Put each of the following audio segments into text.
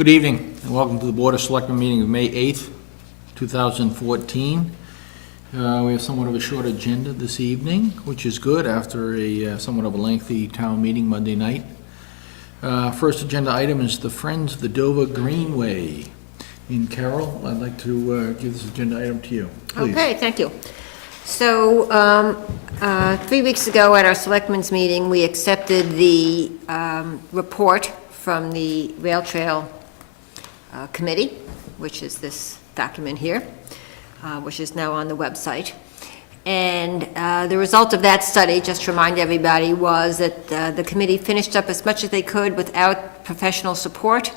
Good evening, and welcome to the Board of Selectmen meeting of May 8th, 2014. We have somewhat of a short agenda this evening, which is good after a somewhat of a lengthy town meeting Monday night. First agenda item is the Friends of the Dover Greenway. And Carol, I'd like to give this agenda item to you, please. Okay, thank you. So 3 weeks ago at our Selectmen's meeting, we accepted the report from the Rail Trail Committee, which is this document here, which is now on the website. And the result of that study, just to remind everybody, was that the committee finished up as much as they could without professional support,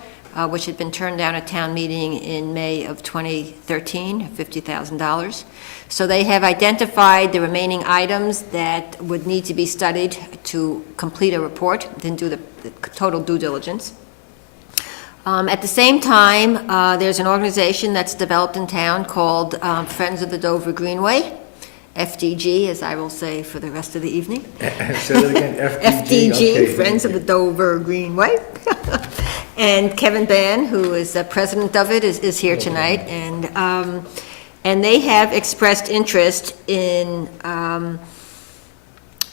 which had been turned down at town meeting in May of 2013, $50,000. So they have identified the remaining items that would need to be studied to complete a report, then do the total due diligence. At the same time, there's an organization that's developed in town called Friends of the Dover Greenway, FDG, as I will say for the rest of the evening. Say that again, FDG? FDG, Okay. Friends of the Dover Greenway. And Kevin Ban, who is the president of it, is here tonight. And they have expressed interest in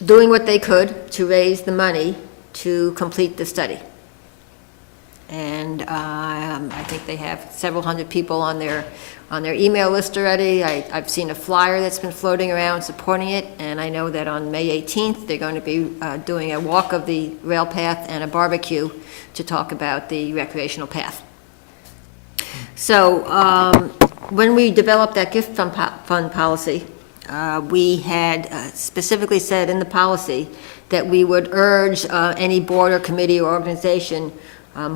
doing what they could to raise the money to complete the study. And I think they have several hundred people on their email list already. I've seen a flyer that's been floating around supporting it, and I know that on May 18th, they're going to be doing a walk of the rail path and a barbecue to talk about the recreational path. So when we developed that gift fund policy, we had specifically said in the policy that we would urge any board or committee or organization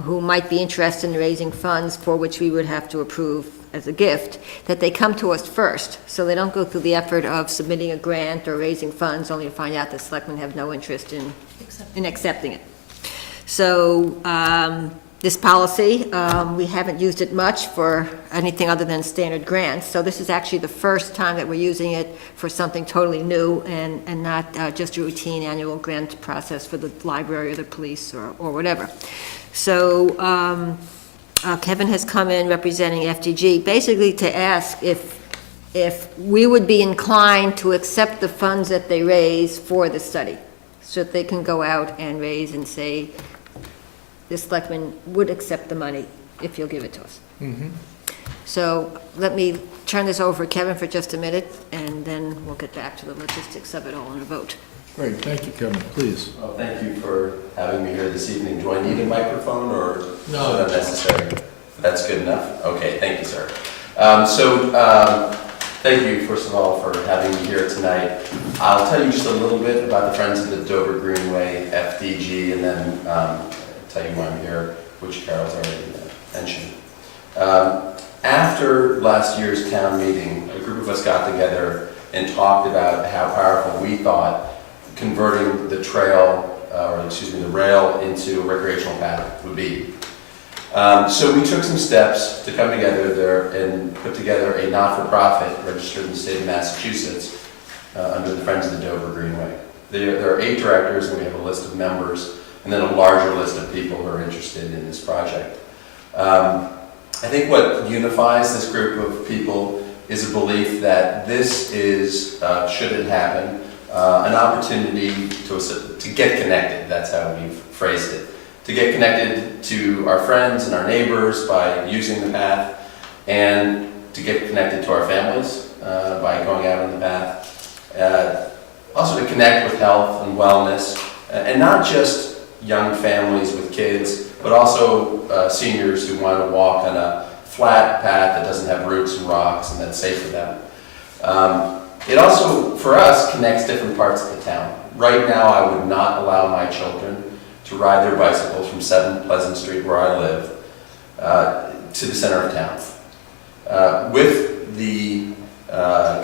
who might be interested in raising funds for which we would have to approve as a gift, that they come to us first, so they don't go through the effort of submitting a grant or raising funds only to find out the selectmen have no interest in accepting it. So this policy, we haven't used it much for anything other than standard grants, so this is actually the first time that we're using it for something totally new and not just a routine annual grant process for the library or the police or whatever. So Kevin has come in representing FDG, basically to ask if we would be inclined to accept the funds that they raise for the study, so that they can go out and raise and say, the selectmen would accept the money if you'll give it to us. Mm-hmm. So let me turn this over to Kevin for just a minute, and then we'll get back to the logistics of it all in a vote. Great, thank you, Kevin, please. Well, thank you for having me here this evening. Do I need a microphone or No. is that unnecessary? That's good enough? Okay, thank you, sir. Thank you, first of all, for having me here tonight. I'll tell you just a little bit about the Friends of the Dover Greenway, FDG, and then tell you why I'm here, which Carol's already mentioned. After last year's town meeting, a group of us got together and talked about how powerful we thought converting the the rail into a recreational path would be. So we took some steps to come together there and put together a not-for-profit registered in the state of Massachusetts under the Friends of the Dover Greenway. There are 8 directors, and we have a list of members, and then a larger list of people who are interested in this project. I think what unifies this group of people is a belief that this is, should it happen, an opportunity to get connected. That's how we've phrased it. To get connected to our friends and our neighbors by using the path, and to get connected to our families by going out on the path. Also to connect with health and wellness, and not just young families with kids, but also seniors who want to walk on a flat path that doesn't have roots and rocks and that's safe for them. It also, for us, connects different parts of the town. Right now, I would not allow my children to ride their bicycles from 7 Pleasant Street, where I live, to the center of town. With the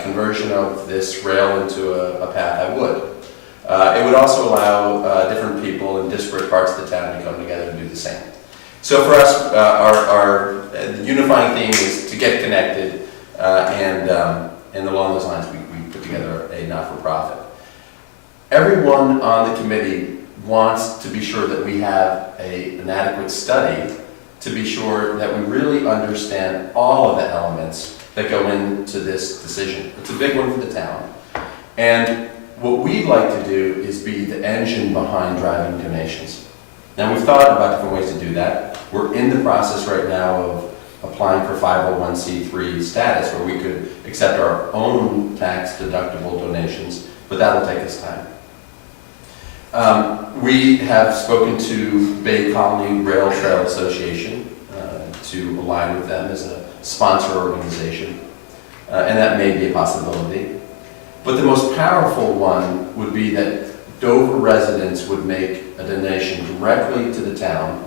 conversion of this rail into a path, I would. It would also allow different people in disparate parts of the town to come together and do the same. So for us, our unifying theme is to get connected, and along those lines, we put together a not-for-profit. Everyone on the committee wants to be sure that we have an adequate study to be sure that we really understand all of the elements that go into this decision. It's a big one for the town. And what we'd like to do is be the engine behind driving donations. Now, we've thought about different ways to do that. We're in the process right now of applying for 501c3 status, where we could accept our own tax-deductible donations, but that'll take us time. We have spoken to Bay Colony Rail Trail Association to align with them as a sponsor organization, and that may be a possibility. But the most powerful one would be that Dover residents would make a donation directly to the town,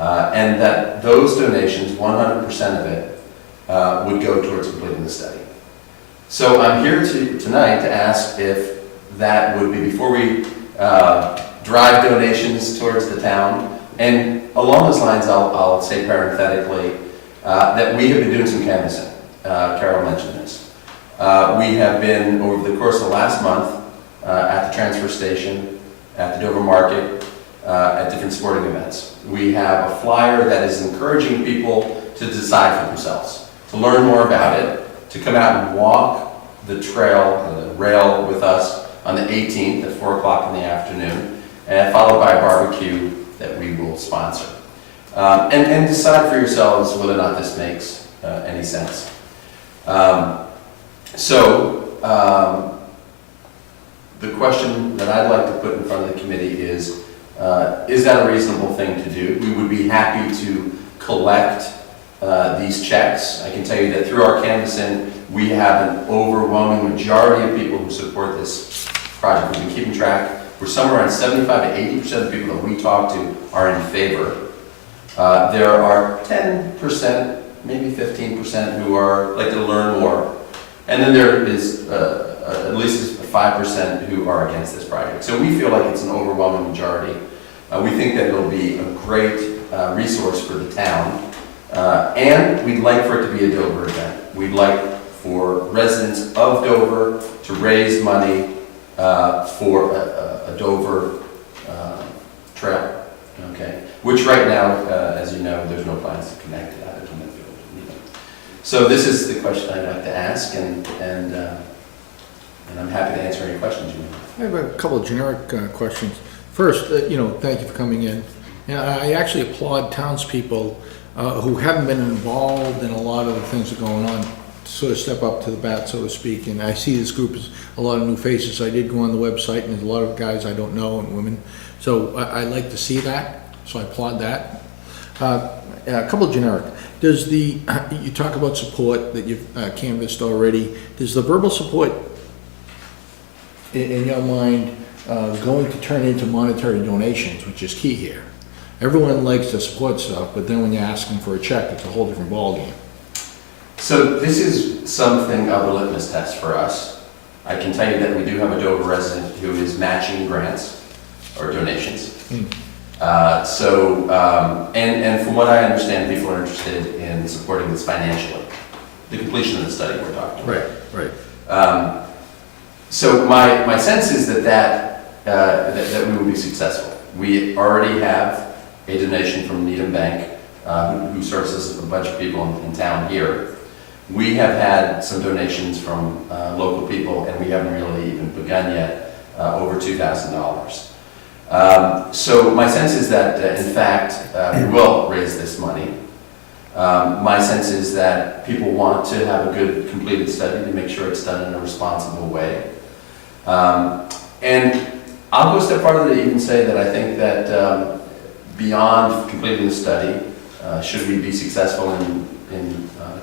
and that those donations, 100% of it, would go towards completing the study. So I'm here tonight to ask if that would be, before we drive donations towards the town, and along those lines, I'll say parenthetically that we have been doing some canvassing. Carol mentioned this. We have been, over the course of the last month, at the transfer station, at the Dover Market, at different sporting events. We have a flyer that is encouraging people to decide for themselves, to learn more about it, to come out and walk the trail, the rail with us on the 18th at 4 o'clock in the afternoon, and followed by a barbecue that we will sponsor. And decide for yourselves whether or not this makes any sense. The question that I'd like to put in front of the committee is that a reasonable thing to do? We would be happy to collect these checks. I can tell you that through our canvassing, we have an overwhelming majority of people who support this project. We've been keeping track. We're somewhere around 75 to 80% of the people that we talk to are in favor. There are 10%, maybe 15% who are like to learn more. And then there is at least 5% who are against this project. So we feel like it's an overwhelming majority. We think that it'll be a great resource for the town. And we'd like for it to be a Dover event. We'd like for residents of Dover to raise money for a Dover trail, okay? Which right now, as you know, there's no plans to connect it either to Medfield. So this is the question I'd like to ask, and I'm happy to answer any questions you may have. I have a couple of generic questions. First, thank you for coming in. And I actually applaud townspeople who haven't been involved in a lot of the things that are going on, sort of step up to the bat, so to speak. And I see this group as a lot of new faces. I did go on the website, and there's a lot of guys I don't know and women. So I like to see that, so I applaud that. A couple of generic. You talk about support that you've canvassed already. Does the verbal support, in your mind, going to turn into monetary donations, which is key here? Everyone likes to support stuff, but then when you ask them for a check, it's a whole different ballgame. So this is something of a litmus test for us. I can tell you that we do have a Dover resident who is matching grants or donations. And from what I understand, people are interested in supporting this financially. The completion of the study we're talking about. Right. So my sense is that we will be successful. We already have a donation from Needham Bank, who services a bunch of people in town here. We have had some donations from local people, and we haven't really even begun yet, over $2,000. So my sense is that, in fact, we will raise this money. My sense is that people want to have a good completed study to make sure it's done in a responsible way. And I'll go a step farther to even say that I think that beyond completing the study, should we be successful in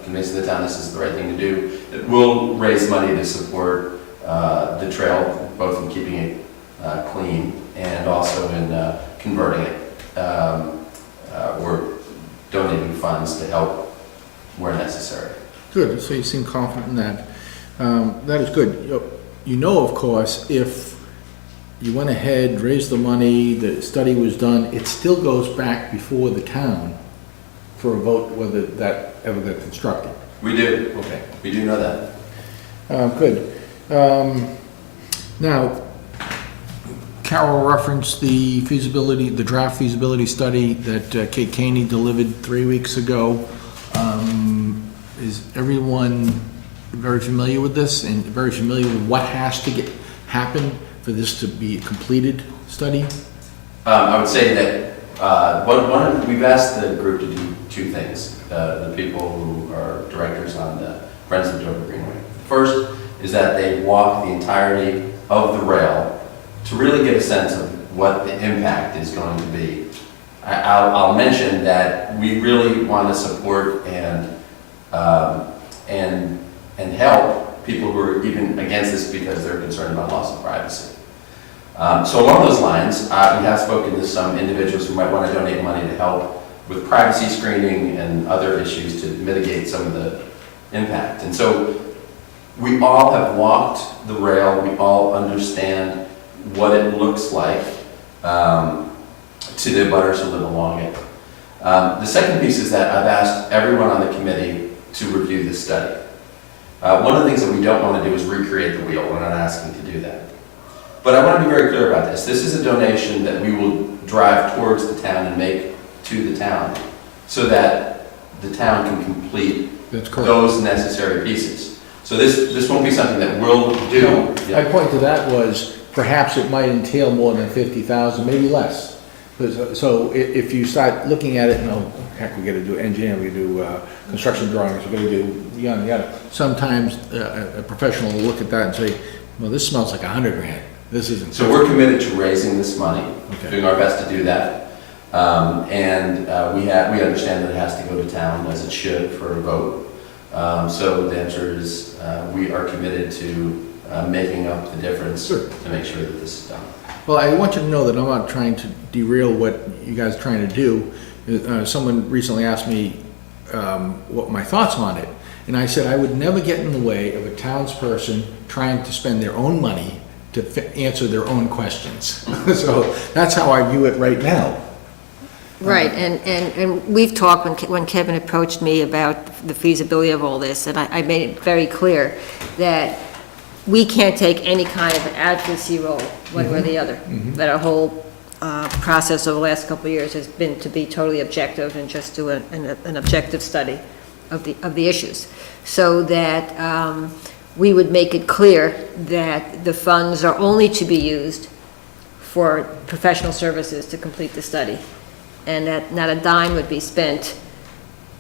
convincing the town this is the right thing to do, it will raise money to support the trail, both in keeping it clean and also in converting it. We're donating funds to help where necessary. Good, so you seem confident in that. That is good. Of course, if you went ahead, raised the money, the study was done, it still goes back before the town for a vote whether that ever got constructed. We do. Okay. We do know that. Good. Now, Carol referenced the feasibility, the draft feasibility study that Kate Caney delivered 3 weeks ago. Is everyone very familiar with this and very familiar with what has to happen for this to be a completed study? I would say that we've asked the group to do two things, the people who are directors on the Friends of Dover Greenway. First is that they walk the entirety of the rail to really get a sense of what the impact is going to be. I'll mention that we really want to support and help people who are even against this because they're concerned about loss of privacy. So along those lines, we have spoken to some individuals who might want to donate money to help with privacy screening and other issues to mitigate some of the impact. And so we all have walked the rail, we all understand what it looks like to the abutters who live along it. The second piece is that I've asked everyone on the committee to review this study. One of the things that we don't want to do is recreate the wheel. We're not asking to do that. But I want to be very clear about this. This is a donation that we will drive towards the town and make to the town so that the town can complete those necessary pieces. So this won't be something that we'll do. No, my point to that was perhaps it might entail more than 50,000, maybe less. So if you start looking at it, heck, we got to do engineering, we do construction drawings, we got to do yada yada. Sometimes a professional will look at that and say, well, this smells like 100 grand. This isn't. So we're committed to raising this money, Okay. doing our best to do that. We understand that it has to go to town as it should for a vote. So the answer is we are committed to making up the difference Sure. to make sure that this is done. Well, I want you to know that I'm not trying to derail what you guys are trying to do. Someone recently asked me what my thoughts on it, and I said I would never get in the way of a townsperson trying to spend their own money to answer their own questions. So that's how I view it right now. Right, and we've talked when Kevin approached me about the feasibility of all this, and I made it very clear that we can't take any kind of advocacy role, one way or the other. That our whole process over the last couple of years has been to be totally objective and just do an objective study of the issues, so that we would make it clear that the funds are only to be used for professional services to complete the study, and that not a dime would be spent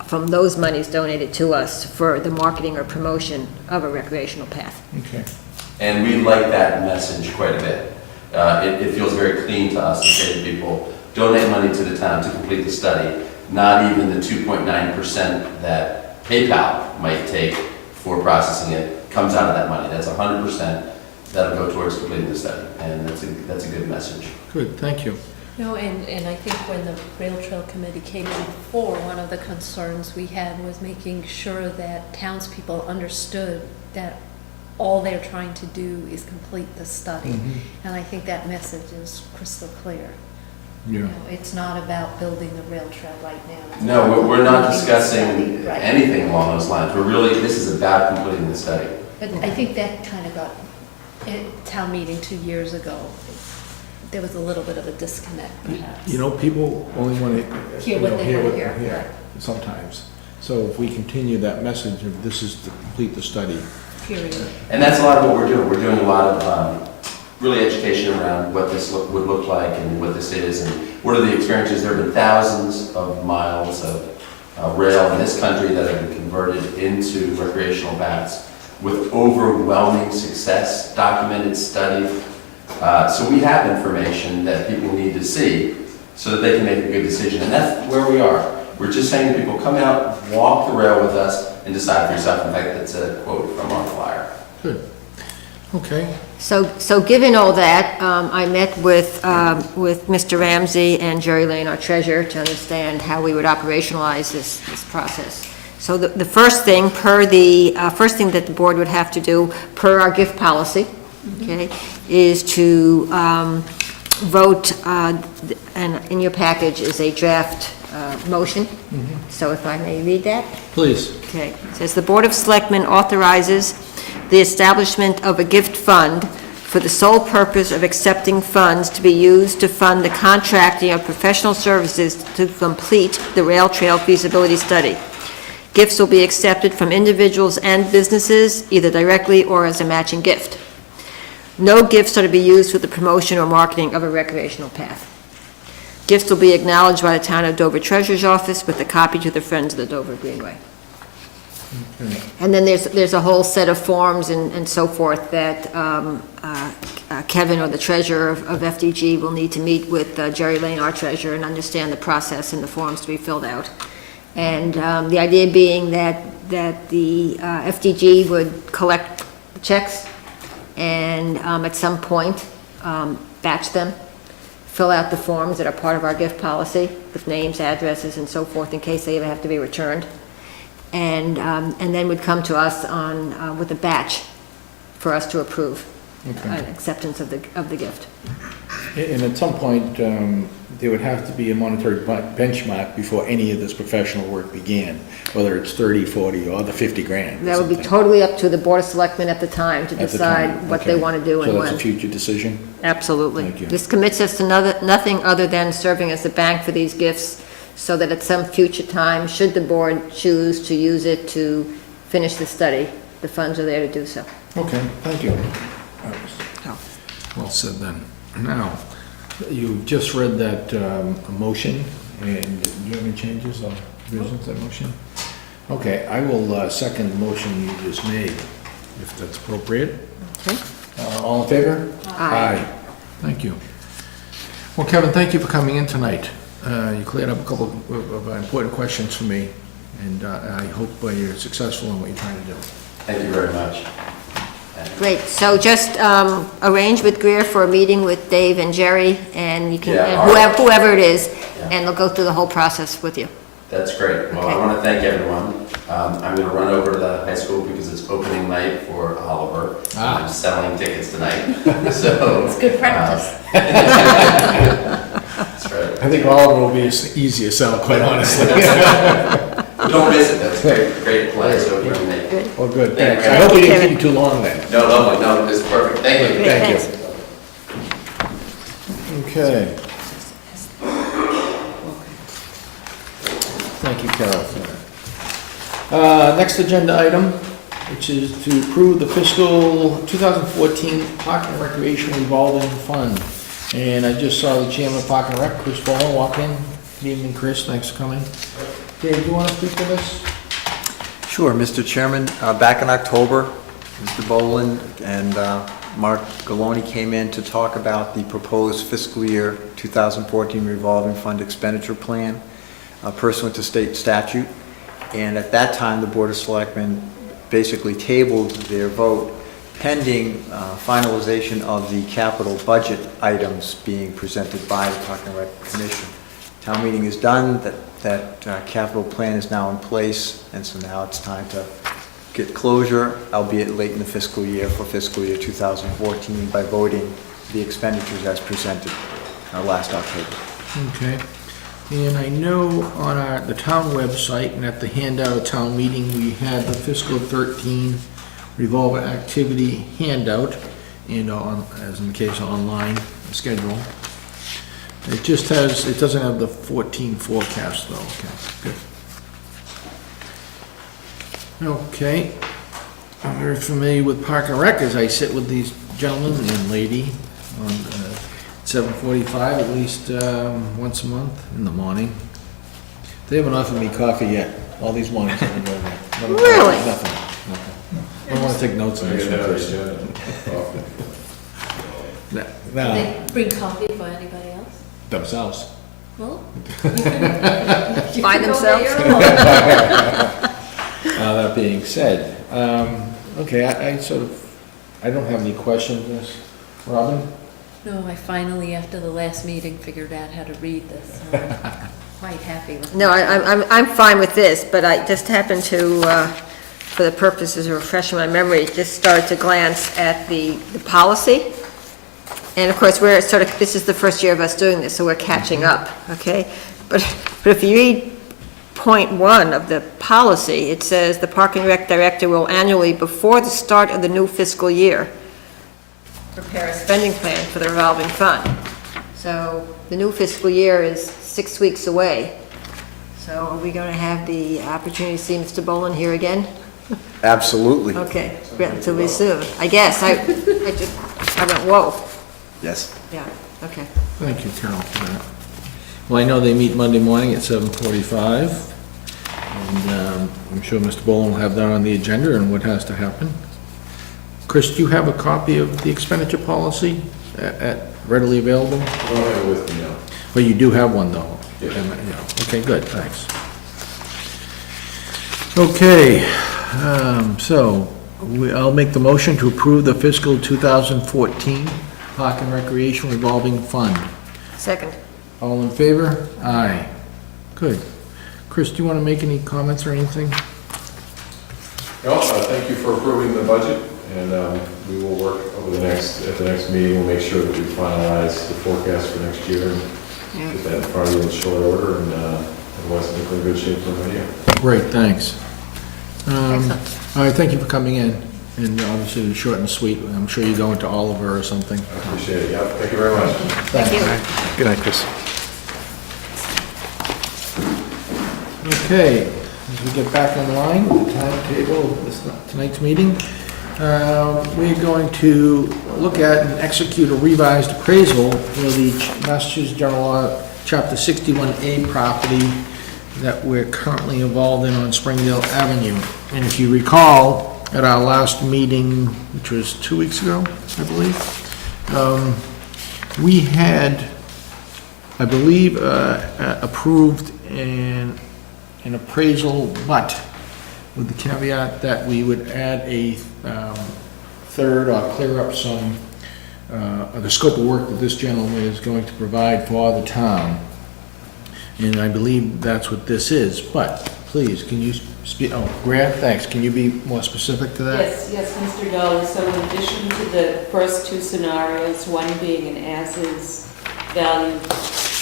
from those monies donated to us for the marketing or promotion of a recreational path. Okay. And we like that message quite a bit. It feels very clean to us to say to people, donate money to the town to complete the study, not even the 2.9% that PayPal might take for processing it comes out of that money. That's 100% that'll go towards completing the study, and that's a good message. Good, thank you. No, and I think when the Rail Trail Committee came in before, one of the concerns we had was making sure that townspeople understood that all they're trying to do is complete the study. And I think that message is crystal clear. Yeah. You know, it's not about building the rail trail right now. It's No, about we're not completing the discussing study, right. anything along those lines. This is about completing the study. But I think that kind of got, at town meeting 2 years ago, there was a little bit of a disconnect perhaps. People only want to Hear what they want to hear, yeah, right. sometimes. So if we continue that message of this is to complete the study. Period. And that's a lot of what we're doing. We're doing a lot of really education around what this would look like and what this is and what are the experiences. There have been thousands of miles of rail in this country that have been converted into recreational paths with overwhelming success, documented study. So we have information that people need to see so that they can make a good decision. And that's where we are. We're just saying to people, come out, walk the rail with us, and decide for yourself. In fact, that's a quote from our flyer. Good. Okay. So given all that, I met with Mr. Ramsey and Jerry Lane, our treasurer, to understand how we would operationalize this process. So the first thing, first thing that the board would have to do, per our gift policy, okay, is to vote, and in your package is a draft motion. So if I may read that? Please. Okay, it says the Board of Selectmen authorizes the establishment of a gift fund for the sole purpose of accepting funds to be used to fund the contracting of professional services to complete the rail trail feasibility study. Gifts will be accepted from individuals and businesses, either directly or as a matching gift. No gifts are to be used for the promotion or marketing of a recreational path. Gifts will be acknowledged by the Town of Dover Treasurer's Office with a copy to the Friends of the Dover Greenway. And then there's a whole set of forms and so forth that Kevin, or the treasurer of FDG, will need to meet with Jerry Lane, our treasurer, and understand the process and the forms to be filled out. And the idea being that the FDG would collect the checks and at some point batch them, fill out the forms that are part of our gift policy with names, addresses, and so forth in case they ever have to be returned. And then would come to us with a batch for us to approve acceptance of the gift. And at some point, there would have to be a monetary benchmark before any of this professional work began, whether it's 30, 40, or the 50 grand. That would be totally up to the Board of Selectmen at the time to At the decide time, what okay. they want to do and So that's a when. future decision? Absolutely. Thank you. This commits us to nothing other than serving as the bank for these gifts, so that at some future time, should the board choose to use it to finish the study, the funds are there to do so. Okay, thank you. Well said then. Now, you just read that motion, and do you have any changes or revisions to that motion? Okay, I will second the motion you just made, if that's appropriate. Okay? All in favor? Aye. Thank you. Well, Kevin, thank you for coming in tonight. You cleared up a couple of important questions for me, and I hope you're successful in what you're trying to do. Thank you very much. Great, so just arrange with Greer for a meeting with Dave and Jerry, and you can, Yeah, and all right. whoever it is, Yeah. and they'll go through the whole process with you. That's great. Well, I Okay. want to thank everyone. I'm going to run over to the high school because it's opening night for Oliver. Ah. I'm selling tickets tonight, so. It's good practice. That's right. I think Oliver will be easier sell, quite honestly. Don't miss it, that's great play, so if you can make it. Good. Well, good, Thank thanks. you. I hope we didn't Kevin. keep you too long then. No, it's perfect. Thank you. Great, Thank you. thanks. Okay. Thank you, Carol. Next agenda item, which is to approve the fiscal 2014 Park and Recreation Revolving Fund. And I just saw the chairman of Park and Rec, Chris Bowman, walk in. Good evening, Chris, thanks for coming. Dave, do you want to speak to this? Sure, Mr. Chairman. Back in October, Mr. Boland and Mark Galoni came in to talk about the proposed fiscal year 2014 revolving fund expenditure plan pursuant to state statute. And at that time, the Board of Selectmen basically tabled their vote pending finalization of the capital budget items being presented by the Park and Rec Commission. Town meeting is done, that capital plan is now in place, and so now it's time to get closure, albeit late in the fiscal year, for fiscal year 2014 by voting the expenditures as presented last October. Okay. And I know on the town website and at the handout of town meeting, we had the fiscal 13 revolver activity handout, and as in the case of online schedule. It just has, it doesn't have the 14 forecast though. Okay, good. Okay. I'm very familiar with Park and Rec as I sit with these gentlemen and lady on 7:45 at least once a month in the morning. They haven't offered me coffee yet. All these mornings I've been doing that. Really? Nothing. I don't want to take notes on this one, Chris. No, They bring coffee for anybody else? themselves. Well. By themselves? That being said, okay, I don't have any questions, Miss Robin? No, I finally, after the last meeting, figured out how to read this. So I'm quite happy with it. No, I'm fine with this, but I just happened to, for the purposes of refreshing my memory, just started to glance at the policy. And of course, we're sort of, this is the first year of us doing this, so we're catching up, okay? But if you read point 1 of the policy, it says the Park and Rec Director will annually, before the start of the new fiscal year, prepare a spending plan for the revolving fund. So the new fiscal year is 6 weeks away. So are we going to have the opportunity to see Mr. Boland here again? Absolutely. Okay, relatively soon. I guess, I went, whoa, Yes. yeah, okay. Thank you, Carol, for that. Well, I know they meet Monday morning at 7:45, and I'm sure Mr. Boland will have that on the agenda and what has to happen. Chris, do you have a copy of the expenditure policy readily available? I don't have it with me now. Well, you do have one, though? Yeah. Yeah. Okay, good, thanks. Okay, so I'll make the motion to approve the fiscal 2014 Park and Recreation revolving fund. Second. All in favor? Aye. Good. Chris, do you want to make any comments or anything? No, thank you for approving the budget, and we will work over at the next meeting, we'll make sure that we finalize the forecast for next year and Yeah. get that in front of you in short order, and otherwise I think we're in good shape for another year. Great, thanks. Excellent. All right, thank you for coming in, and obviously it was short and sweet. I'm sure you go into Oliver or something. I appreciate it, yep, thank you very much. Thank you. Good night, Chris. Okay, as we get back in line with the timetable of tonight's meeting, we're going to look at and execute a revised appraisal for the Massachusetts General Law, Chapter 61A property that we're currently involved in on Springdale Avenue. And if you recall, at our last meeting, which was 2 weeks ago, I believe, we had, I believe, approved an appraisal, but with the caveat that we would add a third or clear up some of the scope of work that this gentleman is going to provide for the town. And I believe that's what this is, but please, can you speak, oh, Grant, thanks, can you be more specific to that? Yes, Mr. Dolly. So in addition to the first two scenarios, one being an as-is value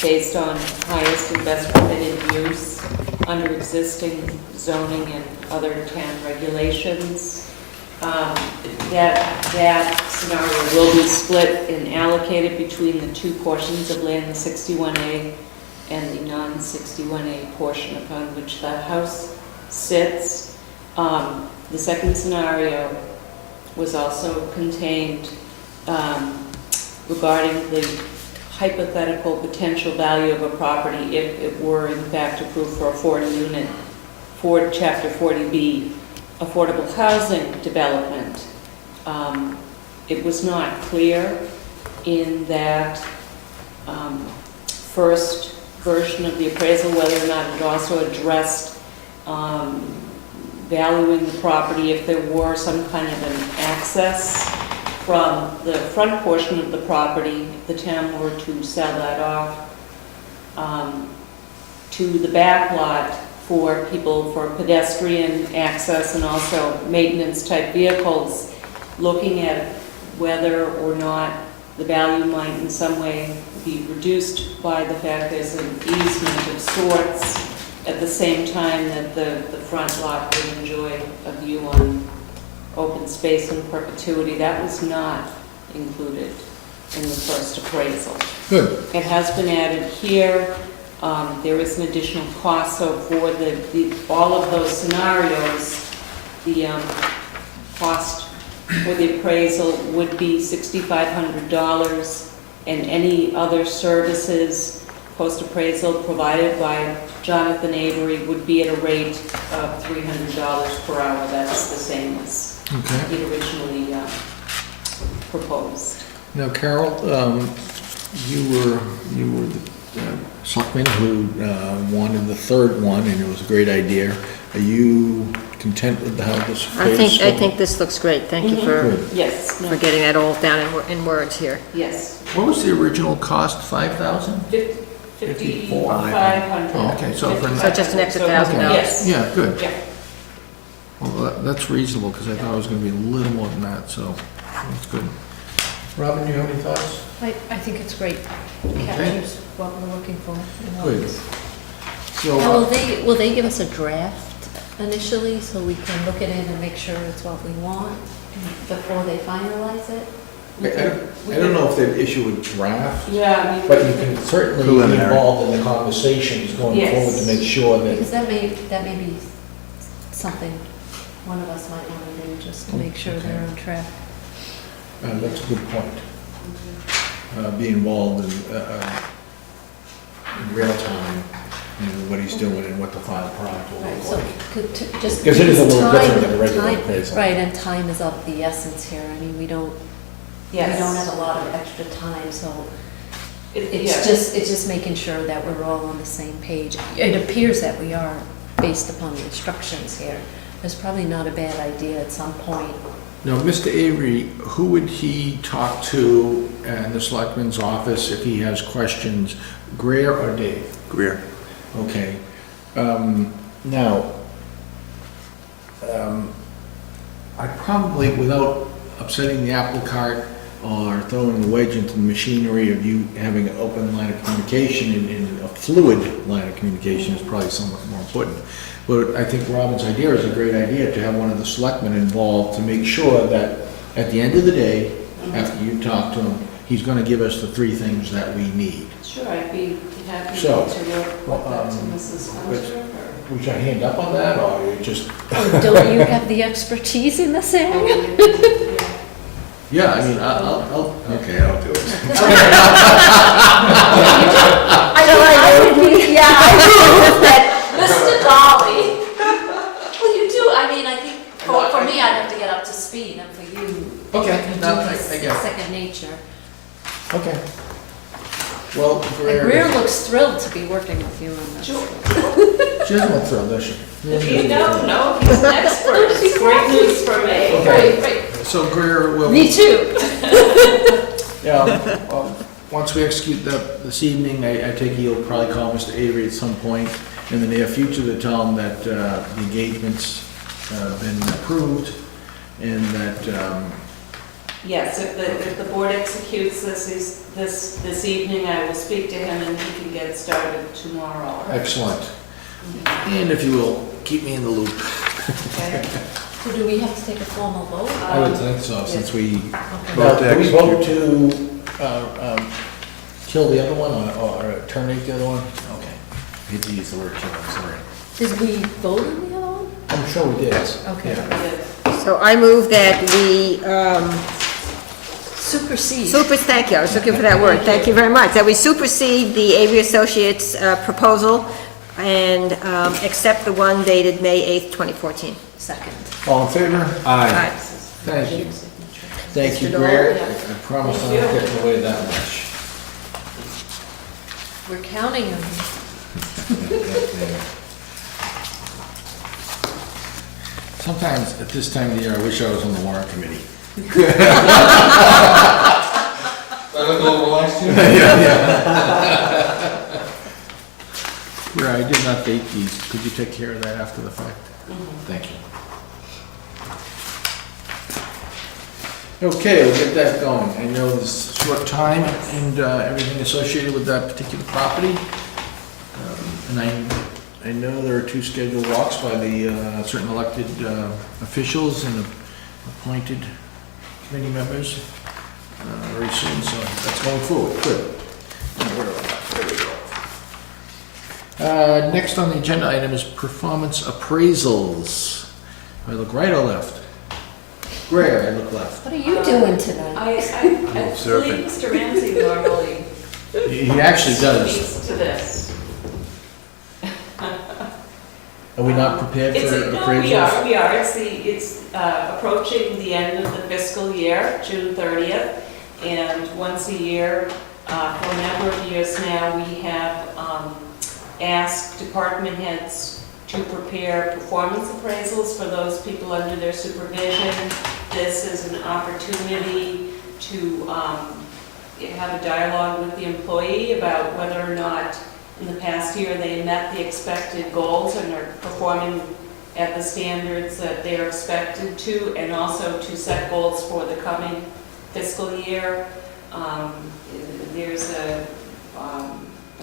based on highest and best permitted use under existing zoning and other town regulations, that scenario will be split and allocated between the two portions of land, the 61A and the non-61A portion upon which the house sits. The second scenario was also contained regarding the hypothetical potential value of a property if it were in fact approved for a 40-unit, Chapter 40B affordable housing development. It was not clear in that first version of the appraisal whether or not it also addressed valuing the property if there were some kind of an access from the front portion of the property, if the town were to sell that off, to the back lot for people, for pedestrian access and also maintenance type vehicles, looking at whether or not the value might in some way be reduced by the fact there's an easement of sorts, at the same time that the front lot would enjoy a view on open space in perpetuity. That was not included in the first appraisal. Good. It has been added here. There is an additional cost, so for all of those scenarios, the cost for the appraisal would be $6,500, and any other services post-appraisal provided by Jonathan Avery would be at a rate of $300 per hour. That's the same as Okay. it originally proposed. Now, Carol, you were the selectman who wanted the third one, and it was a great idea. Are you content with how this I phase? think this looks great. Thank you Good. Yes, no, for getting that all down in words here. yes. What was the original cost, 5,000? 5,500. Oh, okay, so for So just an extra So- $1,000. Yes. Yeah, good. Yeah. Well, that's reasonable, because I thought it was gonna be a little more than that, so that's good. Robin, do you have any thoughts? I think it's great. Captures what we're looking for. Good. So, Now, will they give us a draft initially so we can look at it and make sure it's what we want before they finalize it? I don't know if they'd issue a draft, Yeah, I mean. but you can certainly be Preliminary. involved in the conversations going Yes. forward to make sure that, Because that may be something one of us might want to do, just to make sure they're on track. that's a good point. Be involved in real time, what he's doing and what the final product will Right, look so like. just. Because it is a little time- different than a regular time- appraisal. Right, and time is of the essence here. I mean, we don't Yes. have a lot of extra time, so Yes. it's just making sure that we're all on the same page. It appears that we are, based upon the instructions here. It's probably not a bad idea at some point. Now, Mr. Avery, who would he talk to in the selectman's office if he has questions, Greer or Dave? Greer. Okay. Now, I probably, without upsetting the apple cart or throwing a wedge into the machinery of you having an open line of communication and a fluid line of communication is probably somewhat more important. But I think Robin's idea is a great idea, to have one of the selectmen involved to make sure that at the end of the day, after you talk to him, he's gonna give us the three things that we need. Sure, I'd be happy to So, report that to Mrs. but- Hunter. Would you hand up on that, or you just? Oh, don't you have the expertise in this area? Yeah, I mean, I'll, okay, I'll do it. I would be, yeah, I would, that, Mr. Dolly. Well, you do, I mean, I think, for me, I'd have to get up to speed, and for you, Okay, you do no, I this get it. second nature. Okay. Well, And Greer, Greer looks thrilled to be working with you on this. she doesn't look thrilled, does she? If you don't know, he's an expert. It's great news for me. Okay. Right, So Greer will, me too. yeah, once we execute that this evening, I take it you'll probably call Mr. Avery at some point in the near future to tell him that the engagement's been approved and that, Yes, if the board executes this evening, I will speak to him and he can get started tomorrow. excellent. And if you will, keep me in the loop. Okay? So do we have to take a formal vote? I would think so, since we, Okay. now, Vote to do we vote to kill the other one or terminate the other one? Okay. I hate to use the word kill, I'm sorry. Did we vote on the other one? I'm sure we did. Okay. Yeah. So I move that we, Supersede. thank you, I was looking for that word, thank you very much, that we supersede the Avery Associates proposal and accept the one dated May 8th, 2014. Second. All in favor? Aye. Thank you. Thank you, Mr. Greer. Dole? I promise I won't get in the way that much. We're counting on you. Sometimes at this time of the year, I wish I was on the warrant committee. I look a little relaxed here? Greer, I did not date these. Could you take care of that after the fact? Thank you. Okay, we'll get that going. I know this is short time and everything associated with that particular property. And I know there are 2 scheduled walks by the certain elected officials and appointed committee members very soon, so that's going forward. Good. Now, where are we? There we go. Next on the agenda item is performance appraisals. Do I look right or left? Greer, I look left. What are you doing tonight? I believe Mr. Ramsey normally He actually does. speaks to this. Are we not prepared for No, appraisals? we are. It's approaching the end of the fiscal year, June 30th, and once a year, for a number of years now, we have asked department heads to prepare performance appraisals for those people under their supervision. This is an opportunity to have a dialogue with the employee about whether or not in the past year they met the expected goals and are performing at the standards that they are expected to, and also to set goals for the coming fiscal year. There's a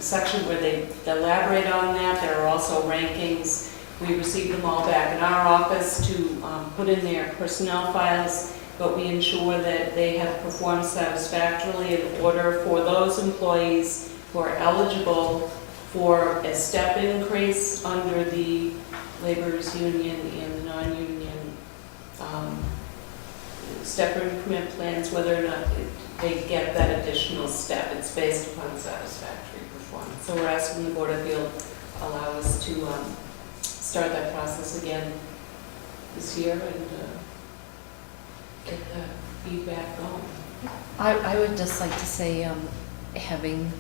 section where they elaborate on that. There are also rankings. We received them all back in our office to put in their personnel files, but we ensure that they have performed satisfactorily in order for those employees who are eligible for a step increase under the laborers union and the non-union step increment plans, whether or not they get that additional step. It's based upon satisfactory performance. So we're asking the Board of Field allow us to start that process again this year and get the feedback going. I would just like to say, having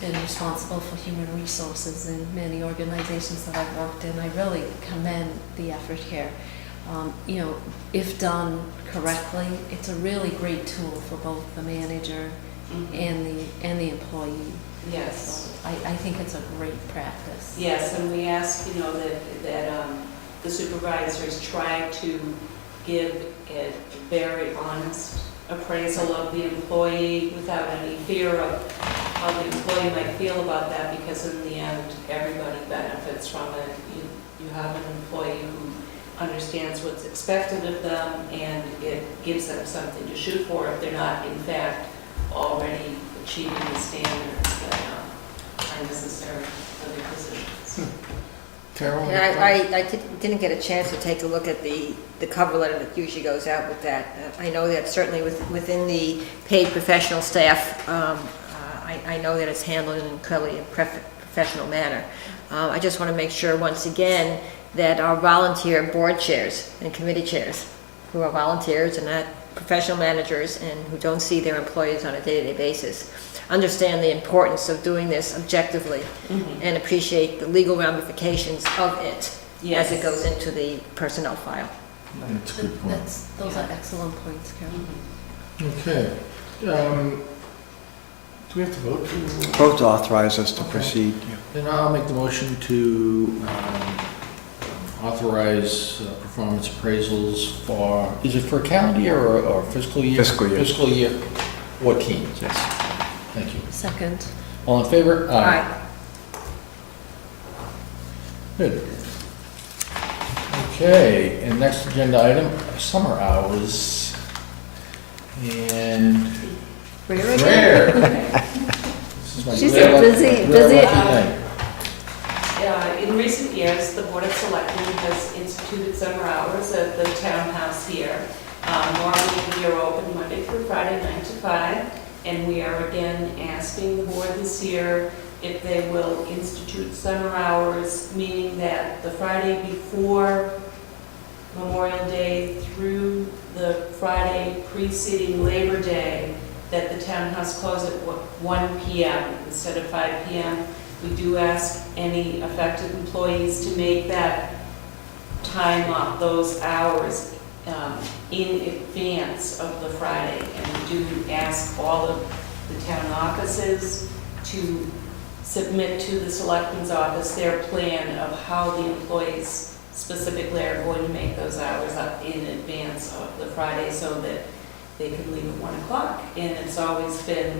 been responsible for human resources in many organizations that I've worked in, I really commend the effort here. You know, if done correctly, it's a really great tool for both the manager and the employee. Yes. So I think it's a great practice. Yes, and we ask, you know, that the supervisors try to give a very honest appraisal of the employee without any fear of how the employee might feel about that, because in the end, everybody benefits from it. You have an employee who understands what's expected of them, and it gives them something to shoot for if they're not, in fact, already achieving the standards that are necessary for their positions. Carol? Yeah, I didn't get a chance to take a look at the cover letter that usually goes out with that. I know that certainly within the paid professional staff, I know that it's handled in an incredibly professional manner. I just want to make sure, once again, that our volunteer board chairs and committee chairs, who are volunteers and not professional managers and who don't see their employees on a day-to-day basis, understand the importance of doing this objectively and appreciate the legal ramifications of it as it goes into the personnel file. That's a good point. Those are excellent points, Carol. Okay. Do we have to vote? Vote to authorize us to proceed. Then I'll make the motion to authorize performance appraisals for, is it for calendar year or fiscal year? Fiscal year. Fiscal year 14. Yes. Thank you. Second. All in favor? Aye. Good. Okay, and next agenda item, summer hours. And Rare again? Rare. This is my She's rare a luck- busy- rare busy- lucky night. In recent years, the Board of Selectmen has instituted summer hours at the townhouse here. Normally, we are open Monday through Friday, 9 to 5, and we are again asking the board this year if they will institute summer hours, meaning that the Friday before Memorial Day through the Friday preceding Labor Day, that the townhouse close at 1 p.m. instead of 5 p.m. We do ask any affected employees to make that time up, those hours, in advance of the Friday. And we do ask all of the town offices to submit to the selectman's office their plan of how the employees specifically are going to make those hours up in advance of the Friday so that they can leave at 1 o'clock. And it's always been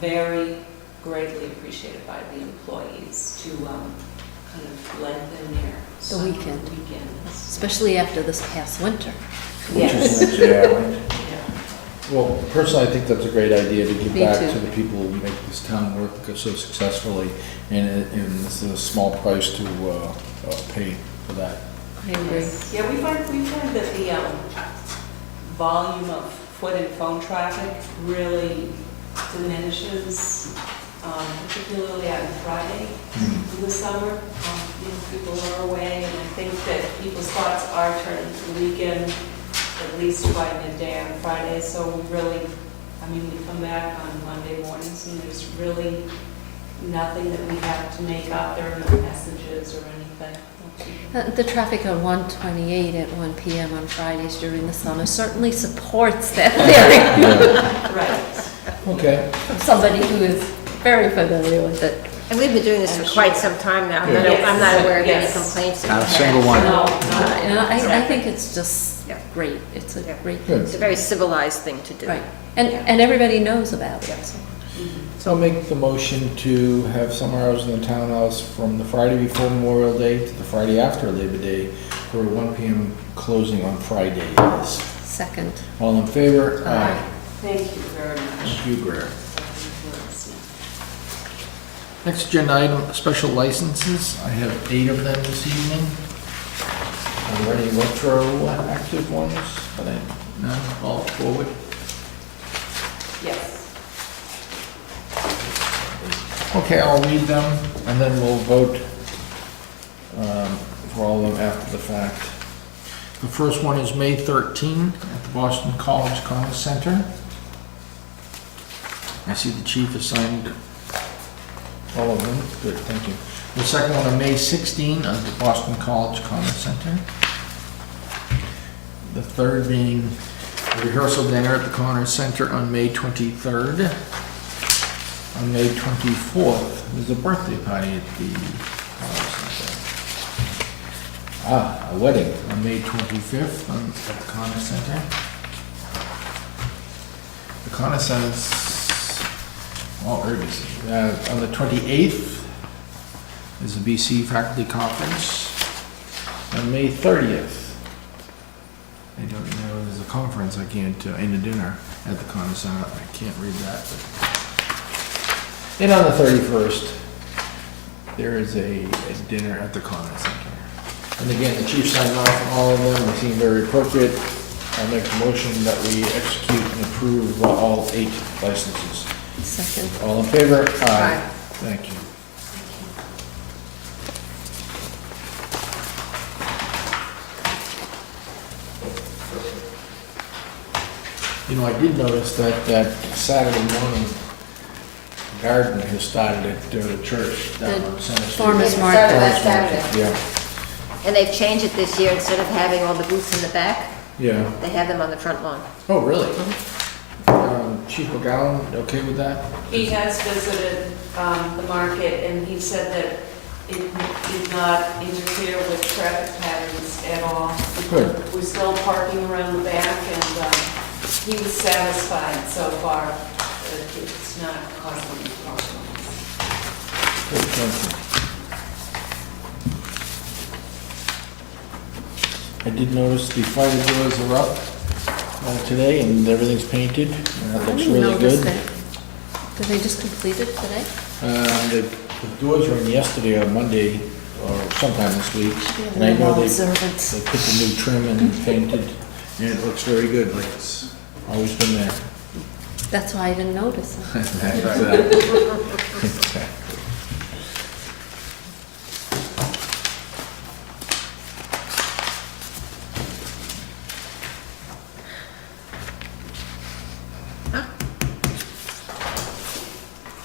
very greatly appreciated by the employees to kind of lengthen their summer weekend. weekends. Especially after this past winter. Which is Yes. next year, right? Yeah. Well, personally, I think that's a great idea to give Me back too. to the people who make this town work so successfully, and it's a small price to pay for that. I agree. Yeah, we find that the volume of foot and phone traffic really diminishes, particularly on Friday in the summer. People are away, and I think that people's thoughts are turning to the weekend, at least by midday on Friday. So we really, we come back on Monday mornings, and there's really nothing that we have to make up. There are no messages or anything. The traffic on 128 at 1 p.m. on Fridays during the summer certainly supports that theory. Right. Okay. From somebody who is very familiar with it. And we've been doing this for quite some time now. I'm not aware of any complaints. that Not a we've single had. one. No, And no. I think it's just Yeah. great. It's a Yeah. great Good. It's a very civilized thing to do. Right. And everybody knows about it. So I'll make the motion to have summer hours in the townhouse from the Friday before Memorial Day to the Friday after Labor Day for a 1 p.m. closing on Fridays. Second. All in favor? Aye. Thank you very much. Thank you, Greer. Next agenda item, special licenses. I have 8 of them this evening. Are there any retroactive ones? No, all forward. Yes. Okay, I'll read them, and then we'll vote for all of them after the fact. The first one is May 13 at the Boston College Conference Center. I see the chief assigned all of them. Good, thank you. The second one on May 16 at the Boston College Conference Center. The third being a rehearsal dinner at the Conference Center on May 23rd. On May 24th, there's a birthday party at the Conference Center. A wedding on May 25th at the Conference Center. The Conference Center's all urgency. On the 28th is the BC Faculty Conference. On May 30th, I don't know, there's a conference I can't, and a dinner at the Conference Center. I can't read that. But. And on the 31st, there is a dinner at the Conference Center. And again, the chief signed off on all of them. They seem very appropriate. I'll make the motion that we execute and approve all 8 licenses. Second. All in favor? Aye. Thank you. You know, I did notice that Saturday morning garden has started at the church down The on Center Street. farmer's It market. started last Farmer's market, Saturday. Yeah, And they've changed it this year, instead of having all the booths in the back, yeah. they have them on the front lawn. Oh, really? Chief McGowan, okay with that? He has visited the market, and he said that it did not interfere with traffic patterns at all. Good. We're still parking around the back, and he was satisfied so far that it's not causing any problems. Good, thank you. I did notice the fire doors are up today, and everything's painted. That I looks didn't really notice good. that. Did they just complete it today? The doors were in yesterday or Monday, or sometime this week. And I know they put the new trim and painted, and it looks very good, like it's always been there. That's why I didn't notice it. Exactly.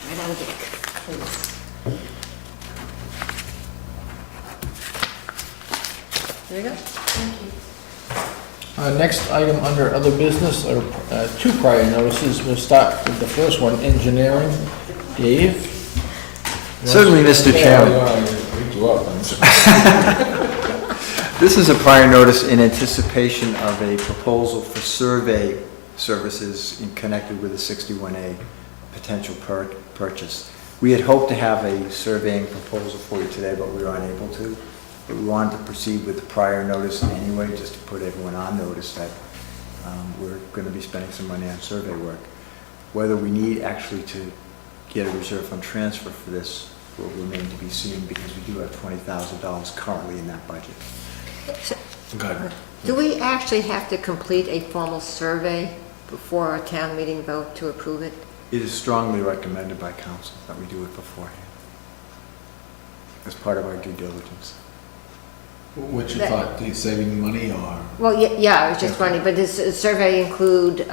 Right out of the back, please. There you go. Next item under other business are 2 prior notices. We'll start with the first one, engineering. Dave? Certainly, Mr. Chairman. This is a prior notice in anticipation of a proposal for survey services in connected with the 61A potential purchase. We had hoped to have a surveying proposal for you today, but we were unable to. But we wanted to proceed with the prior notice anyway, just to put everyone on notice that we're going to be spending some money on survey work. Whether we need actually to get a reserve fund transfer for this will remain to be seen, because we do have $20,000 currently in that budget. Good. Do we actually have to complete a formal survey before our town meeting vote to approve it? It is strongly recommended by council that we do it beforehand, as part of our due diligence. What's your thought? Are you saving money or? Well, yeah, I was just wondering, but does the survey include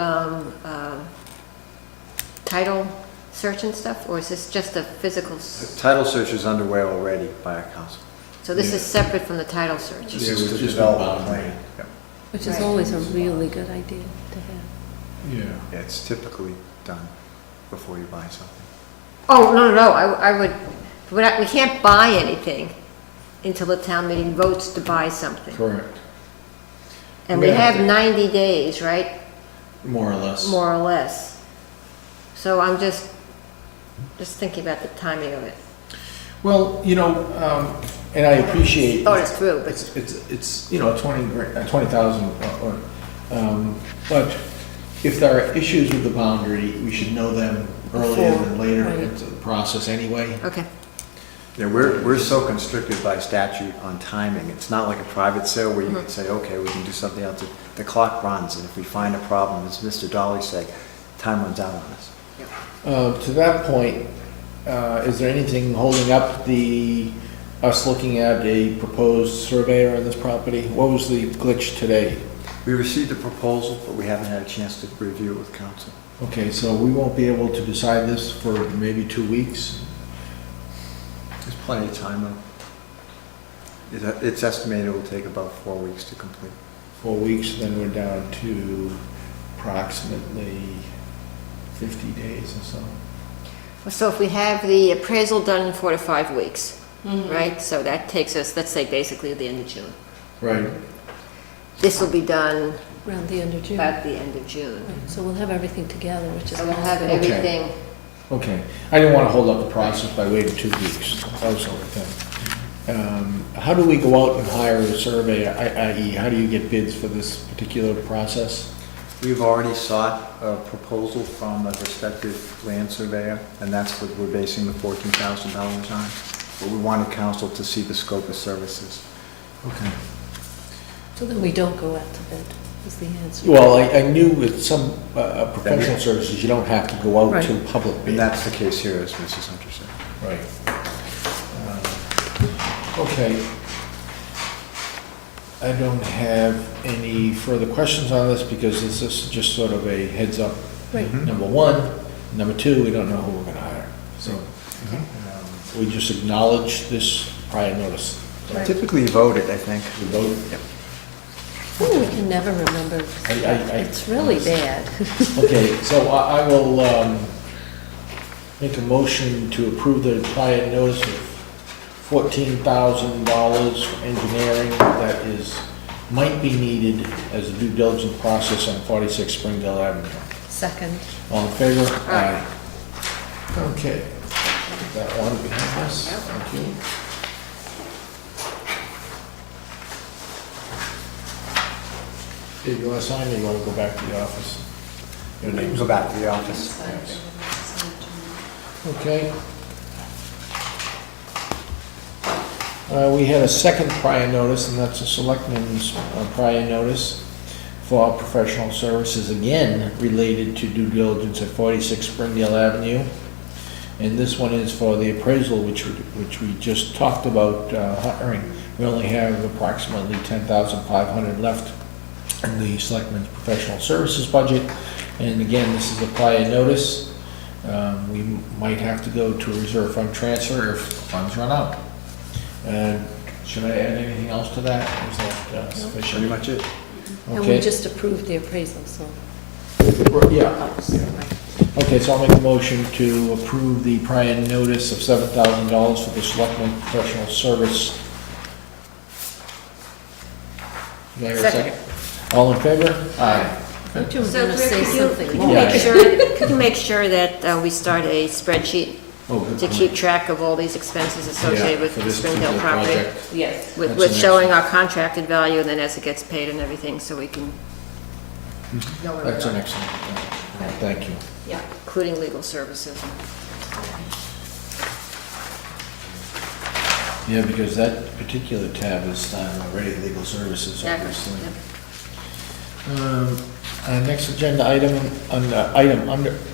title search and stuff, or is this just a physical? The title search is underway already by our council. So this is separate from the title search? This Yeah, is it's to just develop a a boundary. plan. Yep. Which is Right. always a really good idea to have. Yeah. Yeah, it's typically done before you buy something. Oh, no, I would, we can't buy anything until the town meeting votes to buy something. Correct. And We're we gonna have have to- 90 days, right? More or less. More or less. So I'm just thinking about the timing of it. Well, you know, and I appreciate. Thought it through, but It's, you know, 20,000 or But if there are issues with the boundary, we should know them earlier than Before, later right. into the process anyway. Okay, Yeah, we're so constricted by statute on timing. It's not like a private sale where you Mm-hmm. can say, okay, we can do something else. The clock runs, and if we find a problem, as Mr. Dolly said, time runs out on us. To that point, is there anything holding up us looking at a proposed surveyor on this property? What was the glitch today? We received a proposal, but we haven't had a chance to review it with council. Okay, so we won't be able to decide this for maybe 2 weeks? There's plenty of time, though. It's estimated it will take about 4 weeks to complete. 4 weeks, then we're down to approximately 50 days or so. so if we have the appraisal done in 4 to 5 weeks, Mhm. right? So that takes us, let's say, basically the end of June. Right. This will be done Around the end of June. about the end of June. Right, so we'll have everything together, which is So we'll nice. have Okay. everything, Okay. I didn't want to hold up the process by waiting 2 weeks. That was the only thing. How do we go out and hire a surveyor, i.e., how do you get bids for this particular process? We've already sought a proposal from a respective land surveyor, and that's what we're basing the $14,000 on. But we wanted council to see the scope of services. Okay. So then we don't go out to bid, is the answer. Well, I knew with some professional services, you don't have to go out to Right. public bid. And that's the case here, as Mrs. Hunter said. Right. Okay. I don't have any further questions on this because this is just sort of a heads up. Right. Number one. Number two, we don't know who we're gonna hire. So, we just acknowledge this prior notice. Right. Typically voted, I think. We vote? Oh, we can never remember. It's really bad. Okay, so I will make a motion to approve the prior notice of $14,000 for engineering that might be needed as a due diligence process on 46 Springdale Avenue. Second. All in favor? Aye. Okay. That one behind us, thank you. Did you want to sign or you want to go back to the office? Your name's Go back to the office. Okay. We had a second prior notice, and that's a selectman's prior notice for professional services, again, related to due diligence at 46 Springdale Avenue. And this one is for the appraisal, which we just talked about hiring. We only have approximately $10,500 left in the selectman's professional services budget. And again, this is a prior notice. We might have to go to a reserve fund transfer if funds run out. And should I add anything else to that? Is that Pretty sufficient? much it. And we Okay. just approved the appraisal, so. Yeah. Okay, so I'll make a motion to approve the prior notice of $7,000 for the selectman professional service. Do I hear a Second. second? All in favor? Aye. I thought you were so gonna say something could more. you Yeah. make sure that we start a spreadsheet Oh, good to point. keep track of all these expenses associated Yeah, with for the this Springdale particular property? project. Yes. With, That's with an showing our contracted value, and then as it gets paid and everything, so we can know where we're That's an going, excellent, thank you. yeah, including legal services. Yeah, because that particular tab is already legal services, Exactly, obviously. yep. Our next agenda item,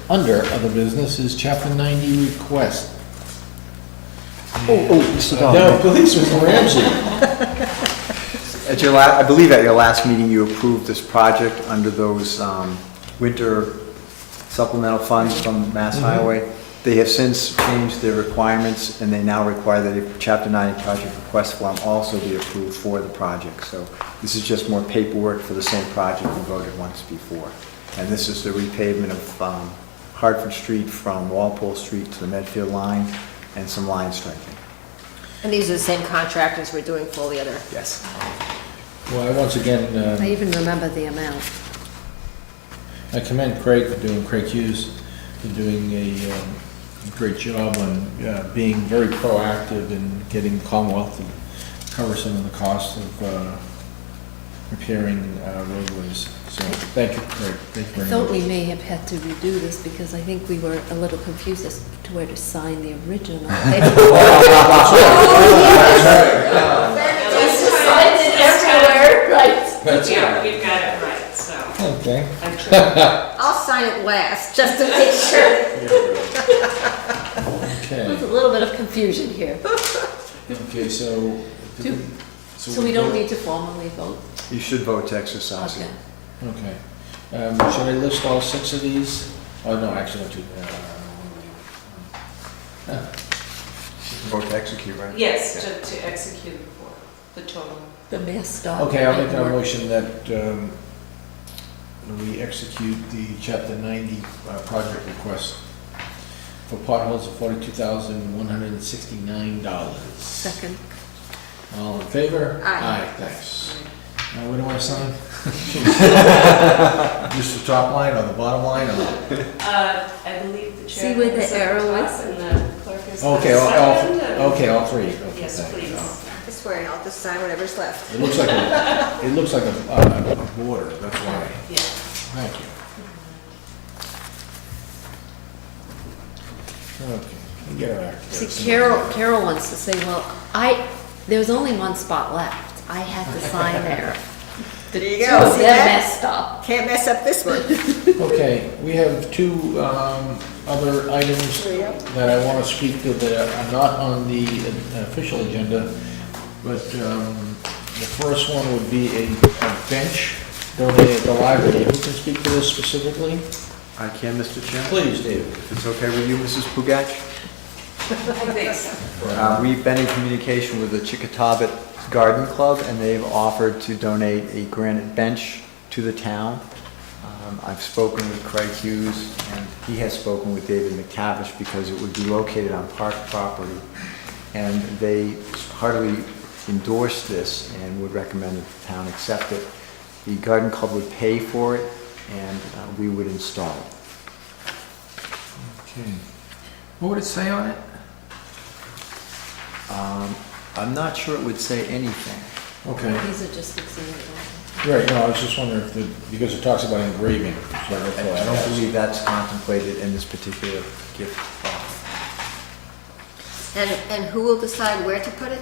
under other business is chapter 90 request. Mr. No, Dolly. please, Mr. Ramsey. At your I believe at your last meeting, you approved this project under those winter supplemental funds from Mass Mhm. Highway. They have since changed their requirements, and they now require that a Chapter 90 project request form also be approved for the project. So this is just more paperwork for the same project we voted once before. And this is the repavement of Hartford Street from Walpole Street to the Medfield line, and some line striping. And these are the same contractors we're doing for all the other. Yes. Well, I once again, I even remember the amount. I commend Craig Hughes, for doing a great job on being very proactive in getting Commonwealth to cover some of the cost of repairing roadways. So, thank you, Craig. Thank you I very thought much. we may have had to redo this because I think we were a little confused as to where to sign the original. That's Yeah, we've got it right, so Okay. I'm sure. I'll sign it last, just to make sure. There's Okay, a little bit of confusion here. okay, so. So we don't need to formally vote? You should vote to exercise Okay. it. Okay. Should I list all 6 of these? Oh, no, actually, not two. Vote to execute, right? Yes, to execute for the total. The mass stop. Okay, I'll make a work. motion that we execute the chapter 90 project request for potholes of $42,169. Second. All in favor? Aye. Thanks. What do I sign? Just the top line or the bottom line or? I believe the See chair. where the is at arrow top is? And the clerk is Okay, the second. and- okay, all 3. Okay, Yes, thank you. please. I swear, I'll just sign whatever's left. It looks like a border, that's why. Yeah. Thank you. Okay, we get our act See, together. Carol wants to say, well, there was only one spot left. I had to sign there. There you Two go, of see them that? messed up. Can't mess up this one. Okay, we have 2 other items There you go. that I want to speak to that are not on the official agenda, but the first one would be a bench donated at the library. Who can speak to this specifically? I can, Mr. Chairman? Please, David. If it's okay with you, Mrs. Pugac? I think so. We've been in communication with the Chickatobit Garden Club, and they've offered to donate a granite bench to the town. I've spoken with Craig Hughes, and he has spoken with David McTavish because it would be located on park property. And they heartily endorsed this and would recommend that the town accept it. The Garden Club would pay for it, and we would install it. Okay. What would it say on it? I'm not sure it would say anything. Okay. These are just examples. Right, no, I was just wondering if because it talks about engraving, so that's I why I don't asked. believe that's contemplated in this particular gift. And who will decide where to put it?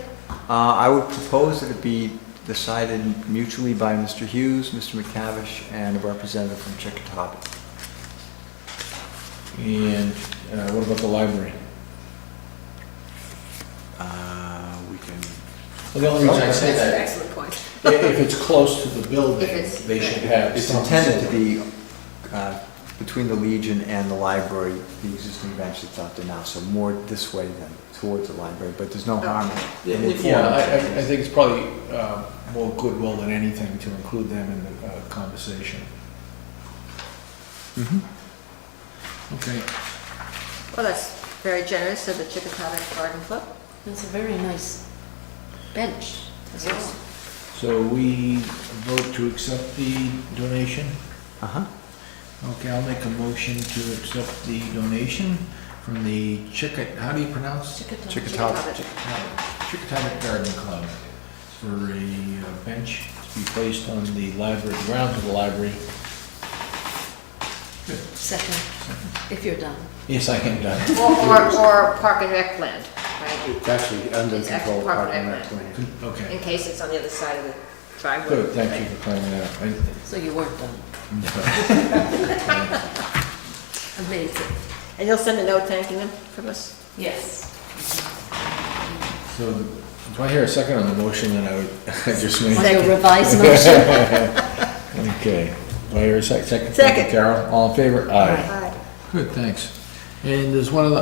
I would propose that it be decided mutually by Mr. Hughes, Mr. McTavish, and a representative from Chickatobit. And what about the library? We can, Well, the only reason I say That's an that, excellent point. if it's close to the building, If it's- they should have it's some intended to facility. be between the Legion and the library, the existing bench that's out there now, so more this way than towards the library, but there's no harm in informing. Yeah, I think it's probably more goodwill than anything to include them in the conversation. Mhm. Okay. Well, that's very generous of the Chickatobit Garden Club. It's a very nice bench as well. So we vote to accept the donation? Uh-huh. Okay, I'll make a motion to accept the donation from the how do you pronounce? Chickatobit. Chickatobit Garden Club for a bench to be placed on the library, grounds of the library. Good. Second, if you're done. Yes, I am done. Or Park and Rec land, right? It's actually under It's actually control of Park Park and and Rec Rec land. In Okay, case it's on the other side of the driveway. good, thank you for clearing that up. So you weren't done. Amazing. And you'll send a note thanking them from us? Yes. So, do I hear a second on the motion that I just made? Want to revise motion? Okay, do I hear a second? Thank you, Second. Carol, all in favor? Aye. Aye. Good, thanks. And there's one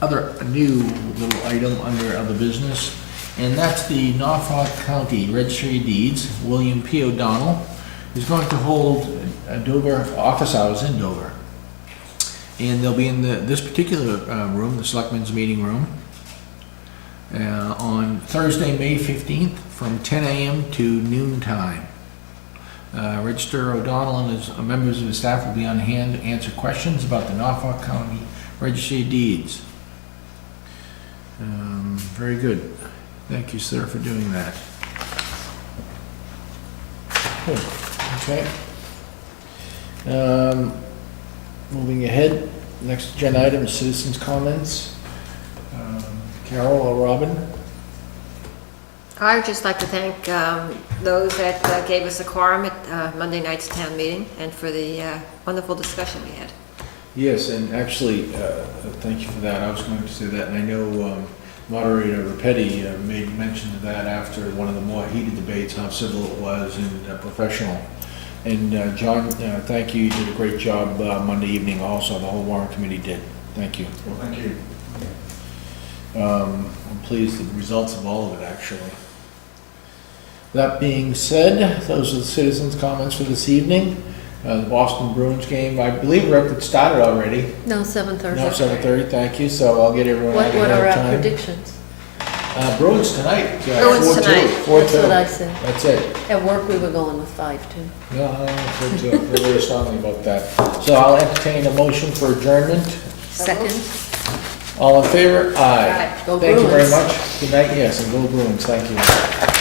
other new little item under other business, and that's the Norfolk County Registry of Deeds. William P. O'Donnell is going to hold Dover office hours in Dover. And they'll be in this particular room, the Selectmen's Meeting Room, on Thursday, May 15th, from 10 a.m. to noon time. Register O'Donnell and his members of his staff will be on hand to answer questions about the Norfolk County Registry of Deeds. Very good. Thank you, sir, for doing that. Good, okay. Moving ahead, next agenda item is citizens' comments. Carol or Robin? I would just like to thank those that gave us a quorum at Monday night's town meeting and for the wonderful discussion we had. Yes, and actually, thank you for that. I was going to say that, and I know Moderator Repetti made mention of that after one of the more heated debates, how civil it was and professional. And John, thank you. You did a great job Monday evening also. The whole warrant committee did. Thank you. Well, thank you. I'm pleased with the results of all of it, actually. That being said, those are the citizens' comments for this evening. The Boston Bruins game, I believe, Rick, it started already. No, 7:30. No, 7:30, thank you, so I'll get everyone out What ahead are of our time. predictions? Bruins tonight. Bruins 4-2, tonight. 4-2. That's what I said. That's it. At work, we were going with 5-2. No, 4-2, I feel very strongly about that. So I'll entertain a motion for adjournment. Second? All in favor? Aye. Aye. Go Thank you very Bruins. much. Good night, yes, and go Bruins, thank you.